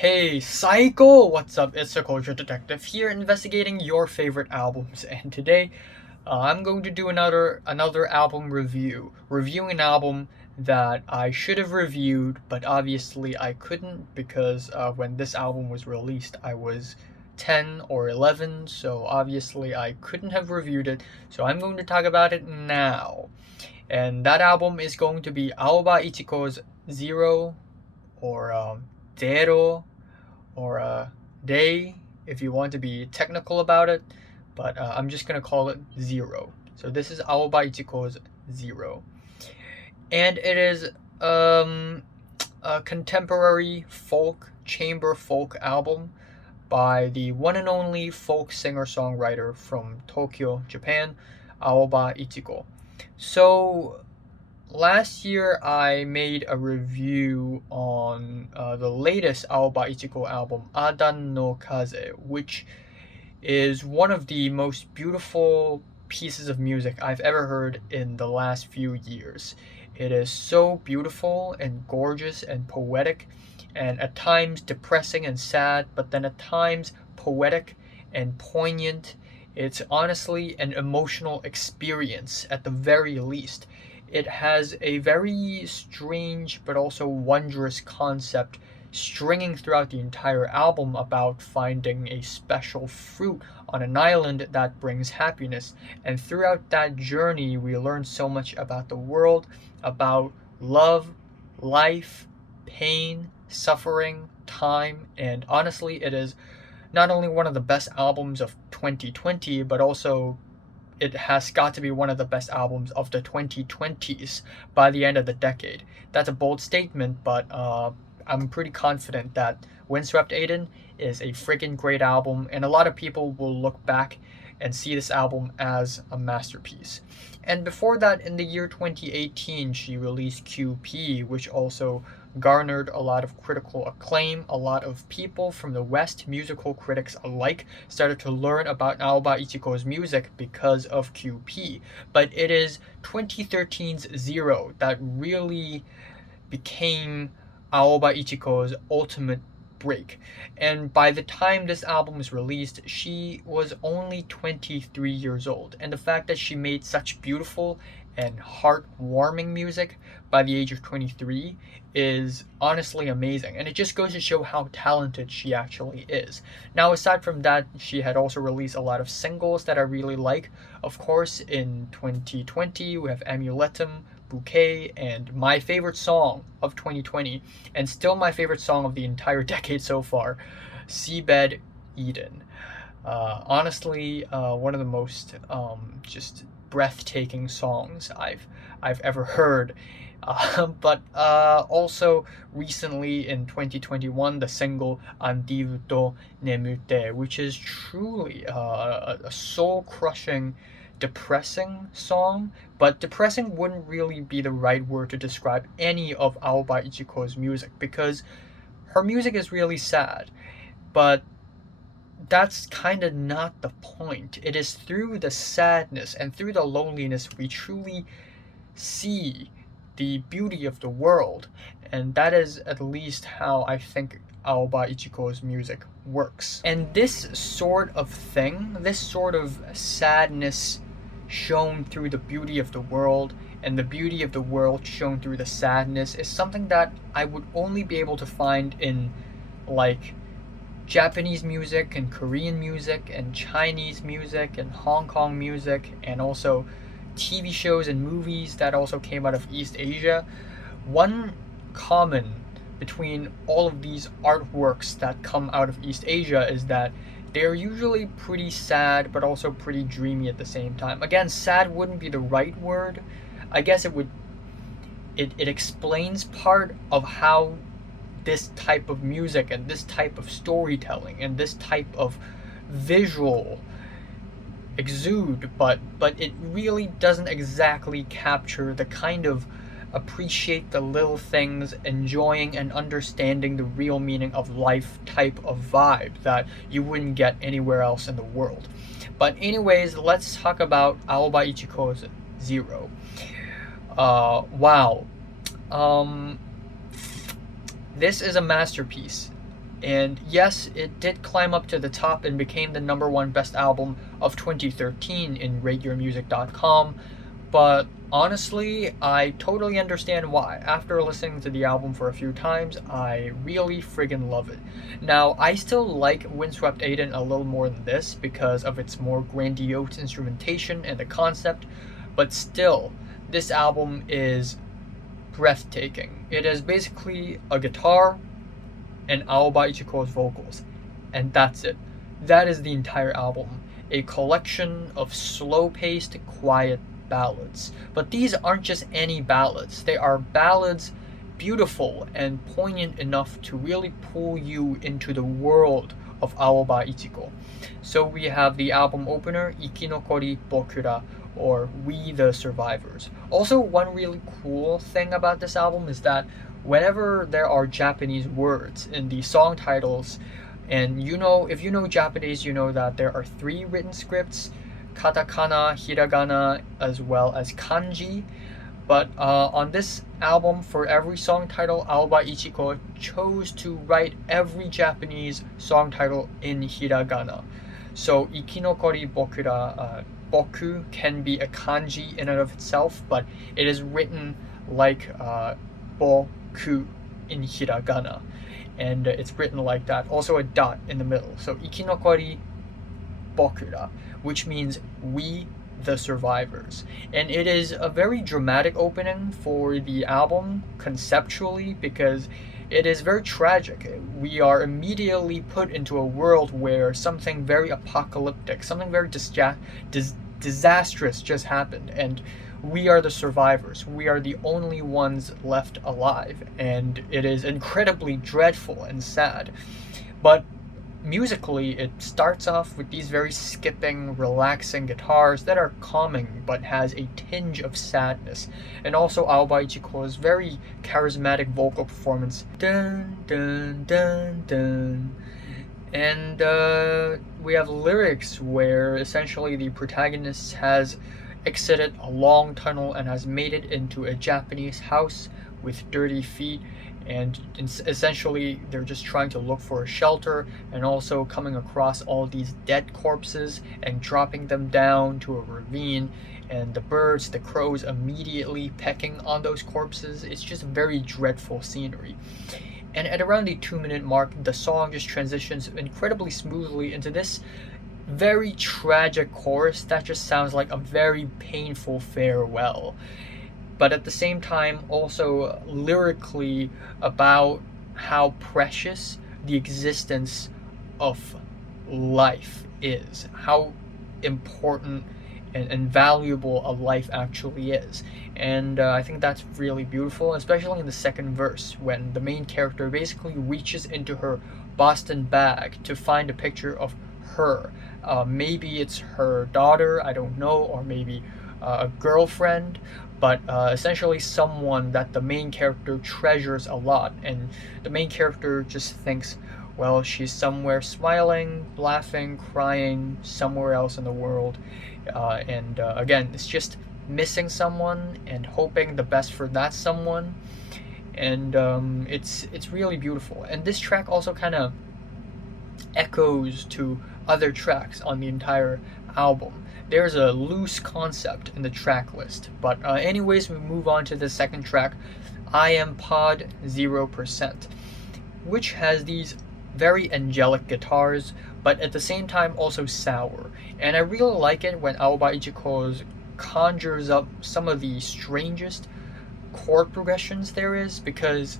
Hey, Psycho! What's up? It's the Culture Detective here, investigating your favorite albums. And today, I'm going to do another album review. Reviewing an album that I should have reviewed, but obviously I couldn't because when this album was released, I was 10 or 11, so obviously I couldn't have reviewed it. So I'm going to talk about it now. And that album is going to be Aoba Ichiko's Zero or Zero or day if you want to be technical about it, but I'm just gonna call it Zero. So this is Aoba Ichiko's Zero, and it is a contemporary chamber folk album by the one and only folk singer-songwriter from Tokyo, Japan, Aoba Ichiko. So last year I made a review on the latest Aoba Ichiko album, Uta No Kehai, which is one of the most beautiful pieces of music I've ever heard in the last few years. It is so beautiful and gorgeous and poetic, and at times depressing and sad, but then at times poetic and poignant. It's honestly an emotional experience at the very least. It has a very strange but also wondrous concept stringing throughout the entire album about finding a special fruit on an island that brings happiness. And throughout that journey, we learn so much about the world, about love, life, pain, suffering, time, and honestly, it is not only one of the best albums of 2020, but also it has got to be one of the best albums of the 2020s by the end of the decade. That's a bold statement, but I'm pretty confident that Windswept Aiden is a freaking great album, and a lot of people will look back and see this album as a masterpiece. And before that, in the year 2018, she released QP, which also garnered a lot of critical acclaim. A lot of people from the West, musical critics alike, started to learn about Aoba Ichiko's music because of QP. But it is 2013's Zero that really became Aoba Ichiko's ultimate break. And by the time this album was released, she was only 23 years old. And the fact that she made such beautiful and heartwarming music by the age of 23 is honestly amazing. And it just goes to show how talented she actually is. Now, aside from that, she had also released a lot of singles that I really like. Of course, in 2020, we have Amuletum, Bouquet, and my favorite song of 2020, and still my favorite song of the entire decade so far, Seabed Eden. Honestly, one of the most just breathtaking songs I've ever heard. But also recently in 2021, the single Andivu to Nemute, which is truly a soul-crushing, depressing song, but depressing wouldn't really be the right word to describe any of Aoba Ichiko's music because her music is really sad, but that's kind of not the point. It is through the sadness and through the loneliness we truly see the beauty of the world, and that is at least how I think Aoba Ichiko's music works. And this sort of thing, this sort of sadness shown through the beauty of the world, and the beauty of the world shown through the sadness, is something that I would only be able to find in like Japanese music and Korean music and Chinese music and Hong Kong music, and also TV shows and movies that also came out of East Asia. One common between all of these artworks that come out of East Asia is that they're usually pretty sad but also pretty dreamy at the same time. Again, sad wouldn't be the right word. I guess it explains part of how this type of music and this type of storytelling and this type of visual exude, but it really doesn't exactly capture the kind of appreciate the little things, enjoying and understanding the real meaning of life type of vibe that you wouldn't get anywhere else in the world. But anyways, let's talk about Aoba Ichiko's Zero. Wow. This is a masterpiece. And yes, it did climb up to the top and became the #1 best album of 2013 in RateYourMusic.com. But honestly, I totally understand why. After listening to the album for a few times, I really friggin' love it. Now, I still like Windswept Aiden a little more than this because of its more grandiose instrumentation and the concept, but still, this album is breathtaking. It is basically a guitar and Aoba Ichiko's vocals, and that's it. That is the entire album. A collection of slow-paced, quiet ballads. But these aren't just any ballads. They are ballads beautiful and poignant enough to really pull you into the world of Aoba Ichiko. So we have the album opener, Ikinokori Bokura, or We the Survivors. Also, one really cool thing about this album is that whenever there are Japanese words in the song titles, and if you know Japanese, you know that there are 3 written scripts, katakana, hiragana, as well as kanji. But on this album, for every song title, Aoba Ichiko chose to write every Japanese song title in hiragana. So Ikinokori Bokura, boku can be a kanji in and of itself, but it is written like boku in hiragana, and it's written like that. Also a dot in the middle. So Ikinokori Bokura, which means we the survivors. And it is a very dramatic opening for the album conceptually because it is very tragic. We are immediately put into a world where something very apocalyptic, something very disastrous just happened, and we are the survivors. We are the only ones left alive, and it is incredibly dreadful and sad. But musically, it starts off with these very skipping, relaxing guitars that are calming but has a tinge of sadness. And also Aoba Ichiko's very charismatic vocal performance. Dun dun dun dun. And we have lyrics where essentially the protagonist has exited a long tunnel and has made it into a Japanese house with dirty feet, and essentially they're just trying to look for a shelter, and also coming across all these dead corpses and dropping them down to a ravine, and the birds, the crows immediately pecking on those corpses. It's just very dreadful scenery. And at around the 2-minute mark, the song just transitions incredibly smoothly into this very tragic chorus that just sounds like a very painful farewell, but at the same time also lyrically about how precious the existence of life is, how important and valuable a life actually is. And I think that's really beautiful, especially in the second verse when the main character basically reaches into her Boston bag to find a picture of her. Maybe it's her daughter, I don't know, or maybe a girlfriend, but essentially someone that the main character treasures a lot, and the main character just thinks, well, she's somewhere smiling, laughing, crying, somewhere else in the world, and again, it's just missing someone and hoping the best for that someone, and it's really beautiful. And this track also kind of echoes to other tracks on the entire album. There's a loose concept in the track list, but anyways, we move on to the second track, I Am Pod 0%, which has these very angelic guitars, but at the same time also sour. And I really like it when Aoba Ichiko conjures up some of the strangest chord progressions there is, because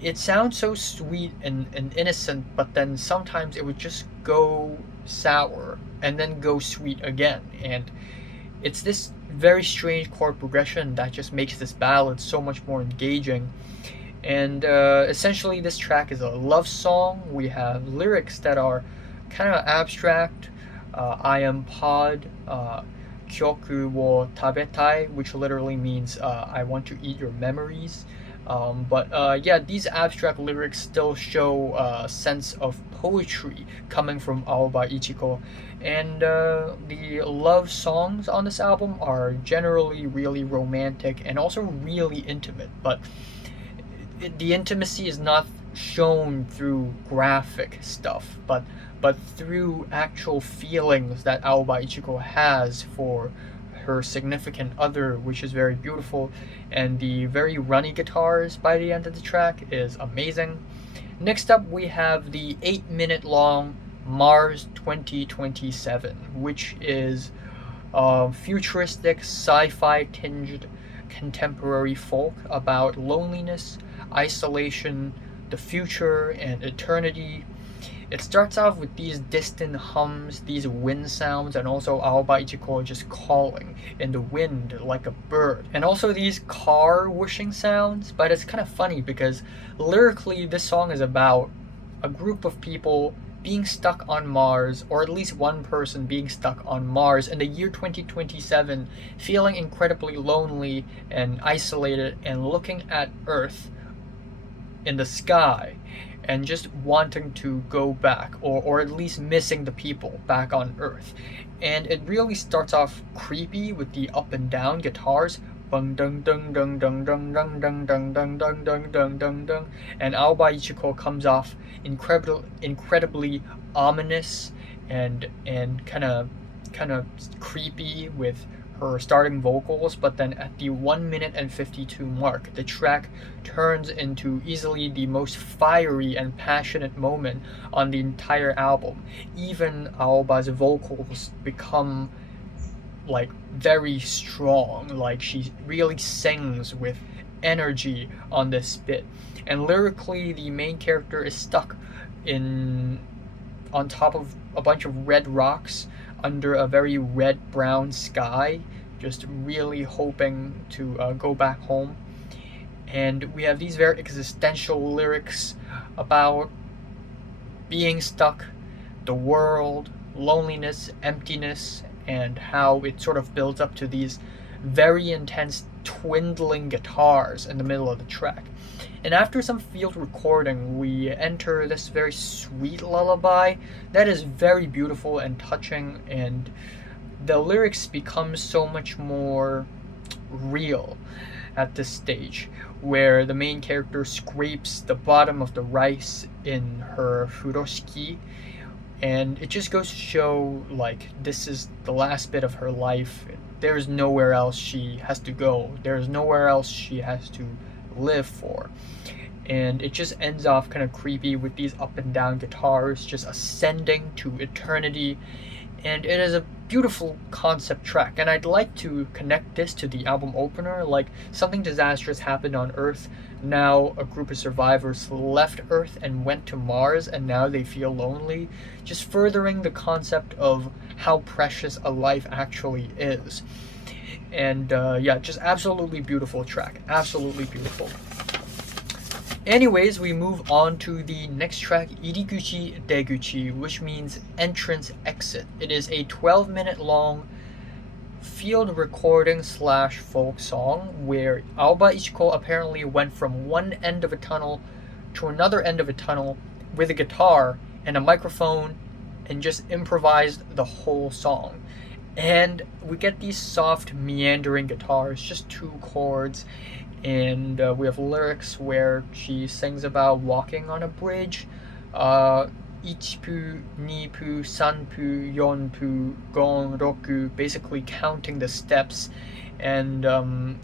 it sounds so sweet and innocent, but then sometimes it would just go sour and then go sweet again. And it's this very strange chord progression that just makes this ballad so much more engaging. And essentially this track is a love song. We have lyrics that are kind of abstract. I am pod, kyoku wo tabetai, which literally means I want to eat your memories. But yeah, these abstract lyrics still show a sense of poetry coming from Aoba Ichiko, and the love songs on this album are generally really romantic and also really intimate, but the intimacy is not shown through graphic stuff, but through actual feelings that Aoba Ichiko has for her significant other, which is very beautiful. And the very runny guitars by the end of the track is amazing. Next up, we have the 8-minute long Mars 2027, which is futuristic sci-fi tinged contemporary folk about loneliness, isolation, the future, and eternity. It starts off with these distant hums, these wind sounds, and also Aoba Ichiko just calling in the wind like a bird. And also these car whooshing sounds, but it's kind of funny because lyrically this song is about a group of people being stuck on Mars, or at least one person being stuck on Mars in the year 2027, feeling incredibly lonely and isolated and looking at Earth in the sky and just wanting to go back, or at least missing the people back on Earth. And it really starts off creepy with the up and down guitars, bung dung dung dung dung dung dung dung dung dung dung dung dung dung dung, and Aoba Ichiko comes off incredibly ominous and kind of creepy with her starting vocals, but then at the 1 minute and 52 mark, the track turns into easily the most fiery and passionate moment on the entire album. Even Aoba's vocals become like very strong, like she really sings with energy on this bit. And lyrically, the main character is stuck on top of a bunch of red rocks under a very red-brown sky, just really hoping to go back home. And we have these very existential lyrics about being stuck, the world, loneliness, emptiness, and how it sort of builds up to these very intense twindling guitars in the middle of the track. And after some field recording, we enter this very sweet lullaby that is very beautiful and touching, and the lyrics become so much more real at this stage, where the main character scrapes the bottom of the rice in her furoshiki, and it just goes to show like this is the last bit of her life. There's nowhere else she has to go. There's nowhere else she has to live for. And it just ends off kind of creepy with these up and down guitars just ascending to eternity. And it is a beautiful concept track, and I'd like to connect this to the album opener, like something disastrous happened on Earth, now a group of survivors left Earth and went to Mars, and now they feel lonely, just furthering the concept of how precious a life actually is. And yeah, just absolutely beautiful track, absolutely beautiful. Anyways, we move on to the next track, Iriguchi Deguchi, which means entrance exit. It is a 12-minute long field recording / folk song where Aoba Ichiko apparently went from one end of a tunnel to another end of a tunnel with a guitar and a microphone and just improvised the whole song. And we get these soft meandering guitars, just 2 chords, and we have lyrics where she sings about walking on a bridge, 1pu, 2pu, 3pu, 4pu, 5, 6, basically counting the steps. And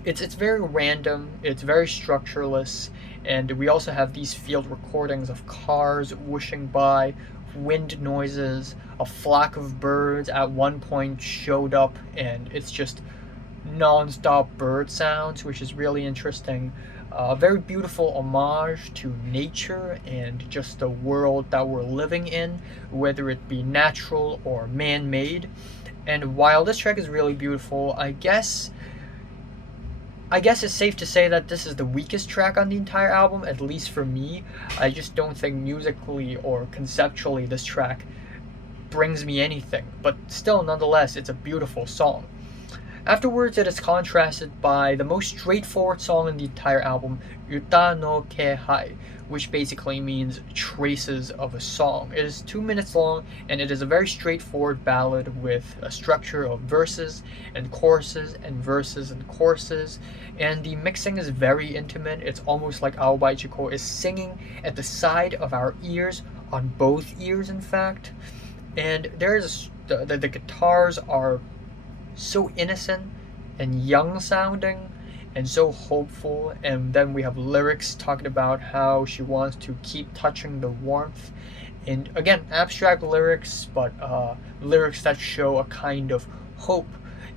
it's very random, it's very structureless, and we also have these field recordings of cars whooshing by, wind noises, a flock of birds at one point showed up, and it's just non-stop bird sounds, which is really interesting. A very beautiful homage to nature and just the world that we're living in, whether it be natural or man-made. And while this track is really beautiful, I guess it's safe to say that this is the weakest track on the entire album, at least for me. I just don't think musically or conceptually this track brings me anything, but still, nonetheless, it's a beautiful song. Afterwards, it is contrasted by the most straightforward song in the entire album, Uta No Kehai, which basically means traces of a song. It is 2 minutes long, and it is a very straightforward ballad with a structure of verses and choruses and verses and choruses, and the mixing is very intimate. It's almost like Aoba Ichiko is singing at the side of our ears, on both ears in fact, and the guitars are so innocent and young sounding and so hopeful, and then we have lyrics talking about how she wants to keep touching the warmth, and again, abstract lyrics, but lyrics that show a kind of hope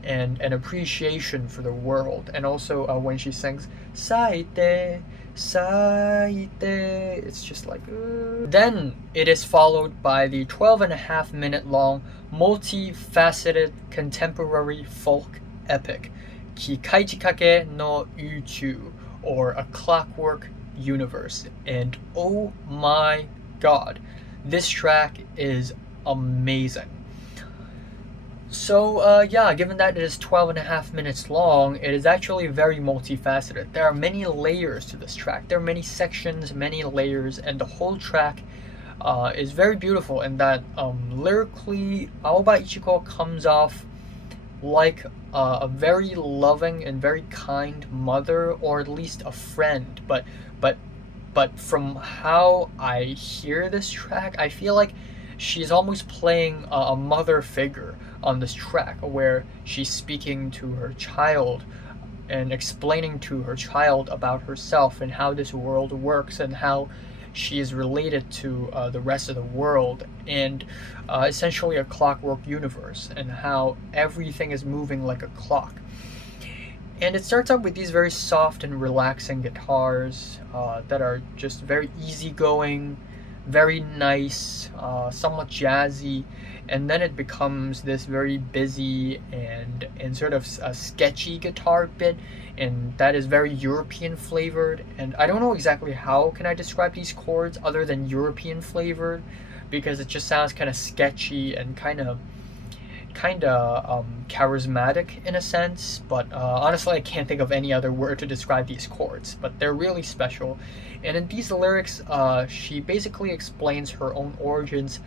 and an appreciation for the world. And also when she sings Saite, Saite, it's just like Then it is followed by the 12.5 minute long multifaceted contemporary folk epic Kikaijikake no Uchyuu, or A Clockwork Universe. And oh my god, this track is amazing. So yeah, given that it is 12.5 minutes long, it is actually very multifaceted. There are many layers to this track. There are many sections, many layers, and the whole track is very beautiful in that lyrically, Aoba Ichiko comes off like a very loving and very kind mother, or at least a friend. But from how I hear this track, I feel like she's almost playing a mother figure on this track, where she's speaking to her child and explaining to her child about herself and how this world works and how she is related to the rest of the world, and essentially a clockwork universe, and how everything is moving like a clock. And it starts out with these very soft and relaxing guitars that are just very easygoing, very nice, somewhat jazzy, and then it becomes this very busy and sort of a sketchy guitar bit, and that is very European flavored. And I don't know exactly how can I describe these chords other than European flavored, because it just sounds kind of sketchy and kind of charismatic in a sense, but honestly I can't think of any other word to describe these chords, but they're really special. And in these lyrics, she basically explains her own origins,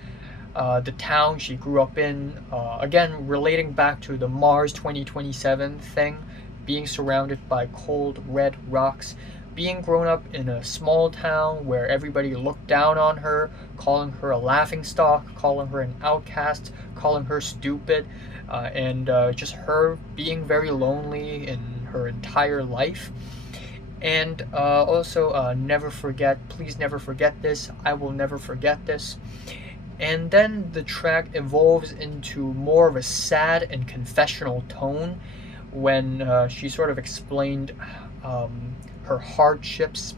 the town she grew up in, again relating back to the Mars 2027 thing, being surrounded by cold red rocks, being grown up in a small town where everybody looked down on her, calling her a laughingstock, calling her an outcast, calling her stupid, and just her being very lonely in her entire life. And also, never forget, please never forget this, I will never forget this. And then the track evolves into more of a sad and confessional tone when she sort of explained her hardships.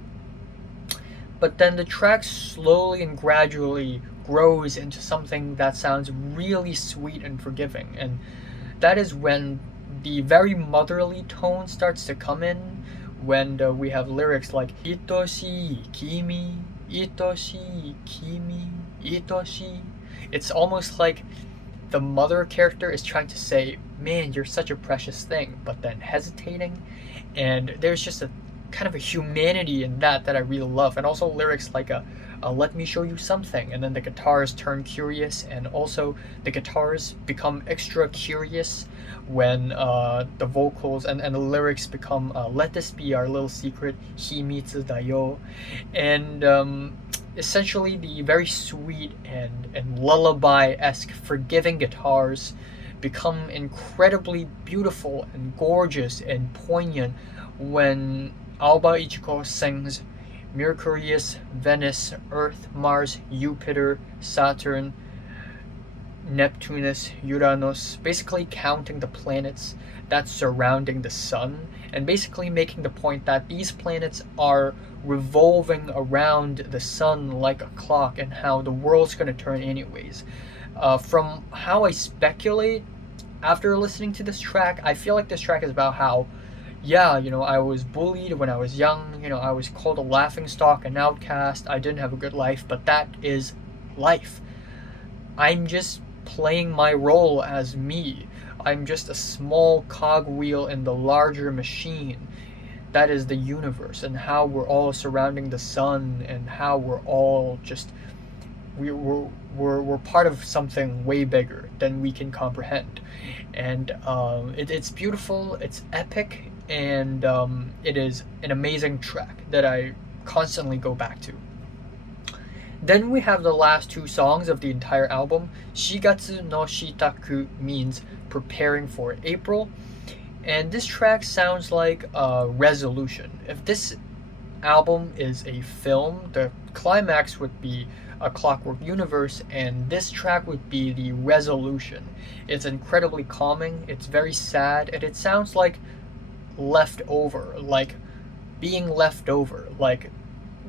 But then the track slowly and gradually grows into something that sounds really sweet and forgiving, and that is when the very motherly tone starts to come in, when we have lyrics like Itoshi kimi, Itoshi kimi, Itoshi. It's almost like the mother character is trying to say, man, you're such a precious thing, but then hesitating, and there's just a kind of a humanity in that I really love. And also lyrics like let me show you something, and then the guitars turn curious, and also the guitars become extra curious when the vocals and the lyrics become let this be our little secret, himitsu dayo. And essentially the very sweet and lullaby-esque forgiving guitars become incredibly beautiful and gorgeous and poignant when Aoba Ichiko sings Mercurius, Venus, Earth, Mars, Jupiter, Saturn, Neptunus, Uranus, basically counting the planets that's surrounding the sun, and basically making the point that these planets are revolving around the sun like a clock, and how the world's going to turn anyways. From how I speculate after listening to this track, I feel like this track is about how, yeah, I was bullied when I was young, I was called a laughingstock, an outcast, I didn't have a good life, but that is life. I'm just playing my role as me. I'm just a small cogwheel in the larger machine that is the universe, and how we're all surrounding the sun, and how we're all just we're part of something way bigger than we can comprehend. And it's beautiful, it's epic, and it is an amazing track that I constantly go back to. Then we have the last two songs of the entire album. Shigatsu no Shitaku means preparing for April, and this track sounds like a resolution. If this album is a film, the climax would be a Clockwork universe, and this track would be the resolution. It's incredibly calming, it's very sad, and it sounds like left over, like being left over, like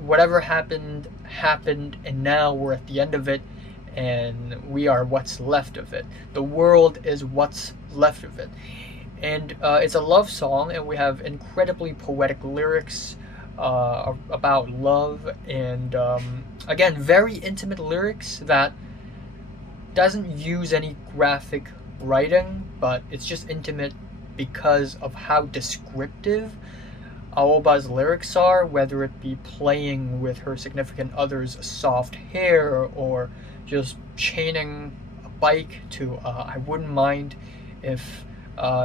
whatever happened, and now we're at the end of it, and we are what's left of it. The world is what's left of it. And it's a love song, and we have incredibly poetic lyrics about love, and again, very intimate lyrics that doesn't use any graphic writing, but it's just intimate because of how descriptive Aoba's lyrics are, whether it be playing with her significant other's soft hair, or just chaining a bike to I wouldn't mind if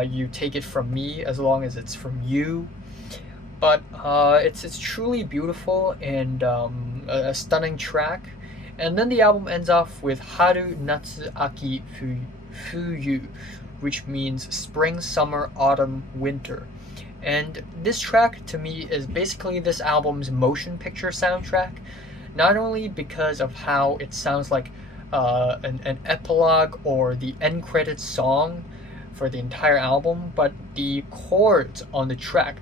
you take it from me as long as it's from you. But it's truly beautiful, and a stunning track. And then the album ends off with Haru, Natsu, Aki, Fuyu, which means spring, summer, autumn, winter. And this track to me is basically this album's motion picture soundtrack, not only because of how it sounds like an epilogue or the end credits song for the entire album, but the chords on the track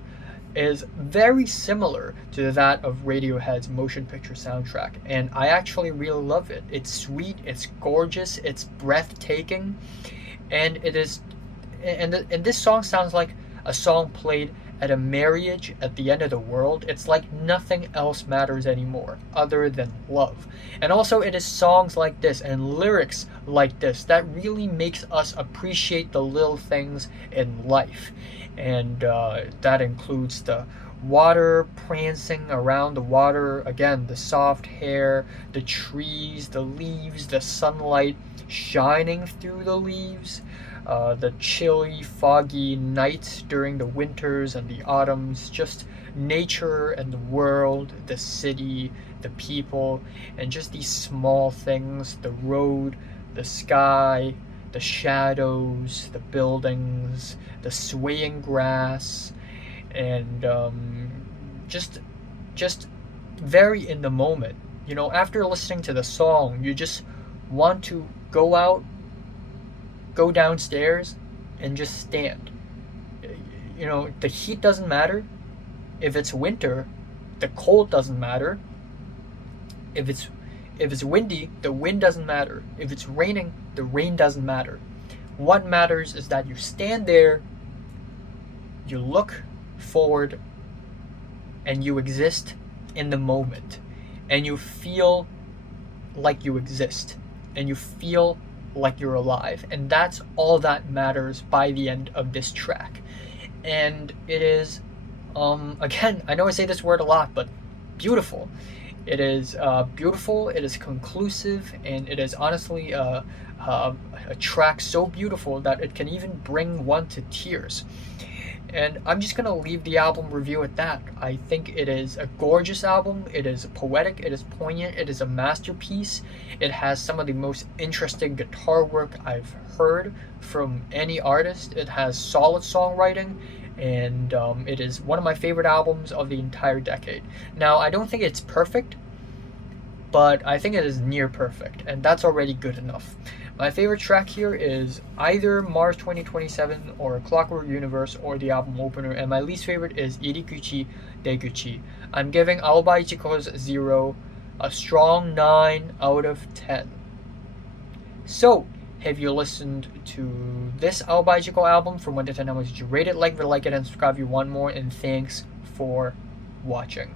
is very similar to that of Radiohead's motion picture soundtrack, and I actually really love it. It's sweet, it's gorgeous, it's breathtaking, and it is, and this song sounds like a song played at a marriage at the end of the world. It's like nothing else matters anymore other than love. And also it is songs like this and lyrics like this that really makes us appreciate the little things in life. And that includes the water prancing around the water, again, the soft hair, the trees, the leaves, the sunlight shining through the leaves, the chilly, foggy nights during the winters and the autumns, just nature and the world, the city, the people, and just these small things, the road, the sky, the shadows, the buildings, the swaying grass, and just very in the moment. You know, after listening to the song, you just want to go downstairs and just stand. You know, the heat doesn't matter. If it's winter, the cold doesn't matter. If it's windy, the wind doesn't matter. If it's raining, the rain doesn't matter. What matters is that you stand there, you look forward, and you exist in the moment. And you feel like you exist. And you feel like you're alive. And that's all that matters by the end of this track. And it is, again, I know I say this word a lot, but beautiful. It is beautiful, it is conclusive, and it is honestly a track so beautiful that it can even bring one to tears. And I'm just gonna leave the album review at that. I think it is a gorgeous album, it is poetic, it is poignant, it is a masterpiece. It has some of the most interesting guitar work I've heard from any artist. It has solid songwriting, and it is one of my favorite albums of the entire decade. Now, I don't think it's perfect, but I think it is near perfect, and that's already good enough. My favorite track here is either Mars 2027 or Clockwork Universe or the album opener, and my least favorite is Iriguchi, Deguchi. I'm giving Aoba Ichiko's 0 a strong 9 out of 10. So, have you listened to this Aoba Ichiko album? From 1 to 10, how much did you rate it? Like it, and subscribe if you want more, and thanks for watching.